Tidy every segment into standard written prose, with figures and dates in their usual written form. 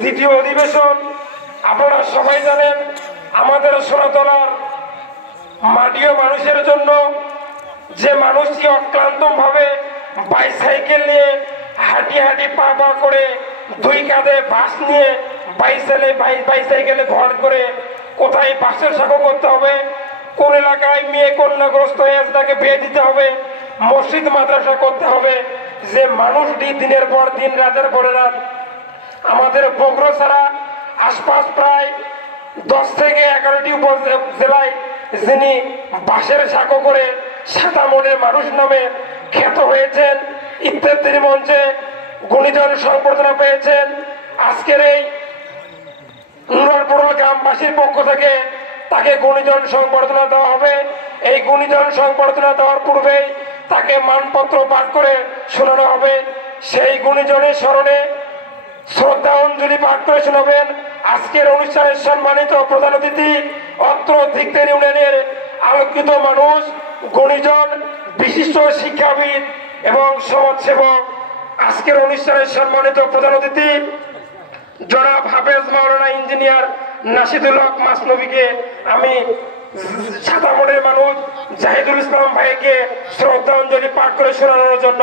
দ্বিতীয় অধিবেশন। আপনারা সবাই জানেন আমাদের সোনাতলার মাটিও মানুষের জন্য, যে মানুষটি অক্লান্তভাবে বাইসাইকেল নিয়ে হাঁটি হাঁটি পা পা করে দুই কাঁধে বাস নিয়ে বাইসাইকেলে ভর করে কোথায় বাসের সাঁকো করতে হবে, কোন এলাকায় মেয়ে কন্যাগ্রস্ত হয়ে তাকে বিয়ে দিতে হবে, মসজিদ মাদ্রাসা করতে হবে, যে মানুষটি দিনের পর দিন রাতের পরে রাত আমাদের বগুড়া ছাড়া আশপাশ প্রায় 10 থেকে 11টি উপজেলায় যিনি বাসের সাঁকো করে সাদা মনের মানুষ নামে খ্যাত হয়েছেন, ইত্যাদির মঞ্চে গুণীজন সংবর্ধনা পেয়েছেন। আজকের এই নুরালপুর গ্রামবাসীর পক্ষ থেকে তাকে গুণীজন সংবর্ধনা দেওয়া হবে। এই গুণীজন সংবর্ধনা দেওয়ার পূর্বেই তাকে মানপত্র পাঠ করে শোনানো হবে। সেই গুণীজনের স্মরণে শ্রদ্ধা অঞ্জলি পাঠ করে শোনাবেন আজকের অনুষ্ঠানের সম্মানিত প্রধান অতিথি, অত্র দিকতের ইউনিয়নের আলোকিত মানুষ, গুণীজন, বিশিষ্ট শিক্ষাবিদ এবং সমাজসেবক। আজকের অনুষ্ঠানের সম্মানিত প্রধান অতিথি জনাব হাফেজ মাওলানা ইঞ্জিনিয়ার নাশিদুল হক মাসনবীকে আমি সাদামনের মানুষ জাহিদুল ইসলাম ভাইকে শ্রদ্ধাঞ্জলি পাঠ করে শোনানোর জন্য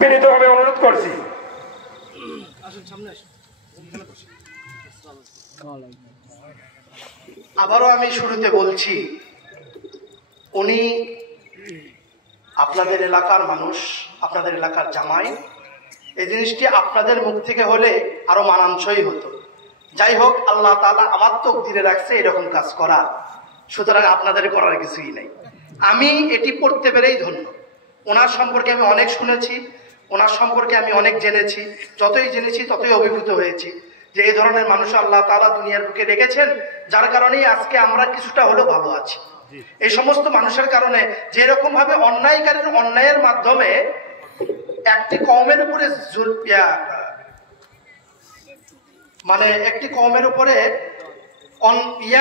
বিনীতভাবে অনুরোধ করছি। আবারও আমি শুরুতে বলছি, উনি আপনাদের এলাকার মানুষ, আপনাদের এলাকার জামাই। এই জিনিসটি আপনাদের মুখ থেকে হলে আরো মানানসই হতো। যাই হোক, আল্লাহ তাআলা আমার তকদিরে রাখছে এরকম কাজ করা, সুতরাং আপনাদের করার কিছুই নেই। আমি এটি পড়তে পেরেই ধন্য। ওনার সম্পর্কে আমি অনেক শুনেছি, ওনার সম্পর্কে আমি অনেক জেনেছি। যতই জেনেছি ততই অভিভূত হয়েছি যে এই ধরনের মানুষ আল্লাহ তাআলা দুনিয়ার বুকে রেখেছেন, যার কারণেই আজকে আমরা কিছুটা হলেও ভালো আছি। এই সমস্ত মানুষের কারণে যেরকম ভাবে অন্যায়কারীর অন্যায়ের মাধ্যমে একটি কওমের উপরে মানে একটি কওমের উপরে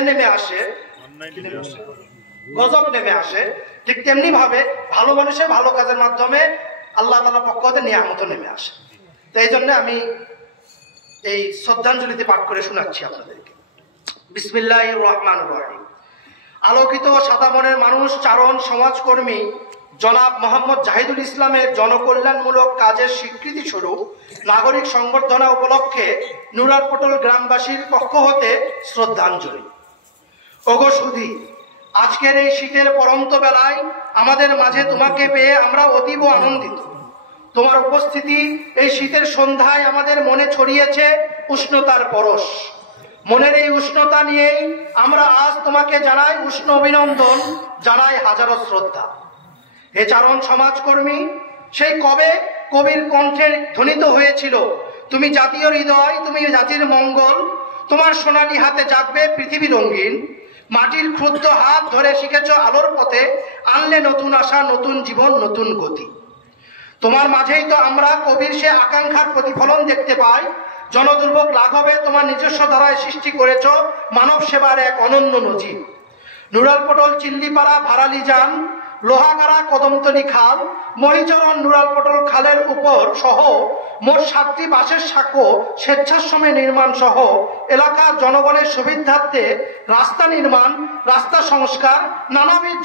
নেমে আসে, গজব নেমে আসে, ঠিক তেমনি ভাবে ভালো মানুষের ভালো কাজের মাধ্যমে আল্লাহ তাআলার পক্ষ হতে নিয়ামত নেমে আসে। তো এই জন্য আমি এই শ্রদ্ধাঞ্জলিতে পাঠ করে শোনাচ্ছি আপনাদেরকে। বিসমিল্লাহির রহমানির রহিম। আলোকিত সাদা মনের মানুষ, চারণ সমাজকর্মী জনাব মোহাম্মদ জাহিদুল ইসলামের জনকল্যাণমূলক কাজের স্বীকৃতি স্বরূপ নাগরিক সংবর্ধনা উপলক্ষে নুরালপটল গ্রামবাসীর পক্ষ হতে শ্রদ্ধাঞ্জলি। ওগো সুধী, আজকের এই শীতের পরন্ত বেলায় আমাদের মাঝে তোমাকে পেয়ে আমরা অতীব আনন্দিত। তোমার উপস্থিতি এই শীতের সন্ধ্যায় আমাদের মনে ছড়িয়েছে উষ্ণতার পরশ। মনের এই উষ্ণতা নিয়েই আমরা আজ তোমাকে জানাই উষ্ণ অভিনন্দন, জানাই হাজারো শ্রদ্ধা। হে চারণ সমাজকর্মী, সেই কবে কবির কণ্ঠে ধ্বনিত হয়েছিল, তুমি জাতীয় হৃদয়, তুমি জাতির মঙ্গল, তোমার সোনালী হাতে জাগবে পৃথিবী রঙিন। মাটির ক্ষুদ্র হাত ধরে শিখেছ আলোর পথে, আনলে নতুন আশা, নতুন জীবন, নতুন গতি। তোমার মাঝেই তো আমরা কবির সে আকাঙ্ক্ষার প্রতিফলন দেখতে পাই। জনদুর্ভোগ লাঘবে তোমার নিজস্ব ধারায় সৃষ্টি করেছ মানব সেবার এক অনন্য নজির। নুরালপটল, চিল্লিপাড়া, ভারালি যান, লোহাগাড়া, কদমতলী খাল, মহিচরণ, নুরালপটল খালের উপর সহ মোট 7টি বাসের সাঁকো স্বেচ্ছাশ্রমে নির্মাণ সহ এলাকার জনগণের সুবিধার্থে রাস্তা নির্মাণ, রাস্তা সংস্কার, নানাবিধ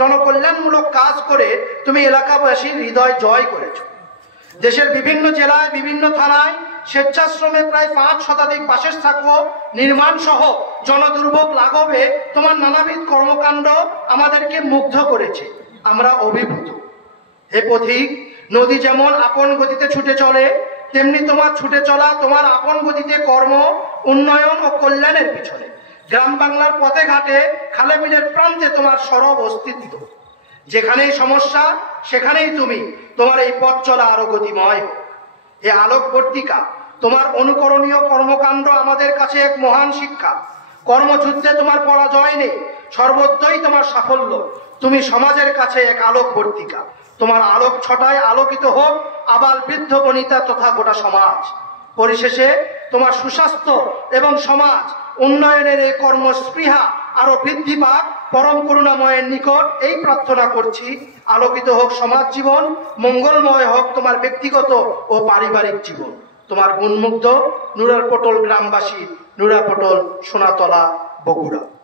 জনকল্যাণমূলক কাজ করে তুমি এলাকাবাসীর হৃদয় জয় করেছ। দেশের বিভিন্ন জেলায়, বিভিন্ন থানায় স্বেচ্ছাশ্রমে প্রায় 5 শতাধিক বাসের সাঁকো নির্মাণ সহ জনদুর্ভোগ লাঘবে তোমার নানাবিধ কর্মকাণ্ড আমাদেরকে মুগ্ধ করেছে, আমরা অভিভূত। হে পথিক, নদী যেমন আপন গতিতে ছুটে চলে, তেমনি তোমার ছুটে চলা তোমার আপন গতিতে কর্ম, উন্নয়ন ও কল্যাণের পিছনে। গ্রাম বাংলার পথে ঘাটে, খালে বিলের প্রান্তে তোমার সরব অস্তিত্ব। যেখানেই সমস্যা সেখানেই তুমি, তোমার এই পথ চলা আরো গতিময় হোক। এ আলোকবর্তিকা, তোমার অনুকরণীয় কর্মকাণ্ড আমাদের কাছে এক মহান শিক্ষা। কর্মযুদ্ধে তোমার পরাজয় নেই, সর্বত্রই তোমার সাফল্য। তুমি সমাজের কাছে এক আলোকবর্তিকা। তোমার আলোক ছটায় আলোকিত হোক আবাল বৃদ্ধ বনিতা তথা গোটা সমাজ। পরিশেষে তোমার সুস্বাস্থ্য এবং সমাজ উন্নয়নের এই কর্মস্পৃহা আরো বৃদ্ধি পাক, পরম করুণাময়ের নিকট এই প্রার্থনা করছি, আলোকিত হোক সমাজ জীবন, মঙ্গলময় হোক তোমার ব্যক্তিগত ও পারিবারিক জীবন। তোমার গুণমুগ্ধ নুরার পটল গ্রামবাসী, নুরা পটল, সোনাতলা, বগুড়া।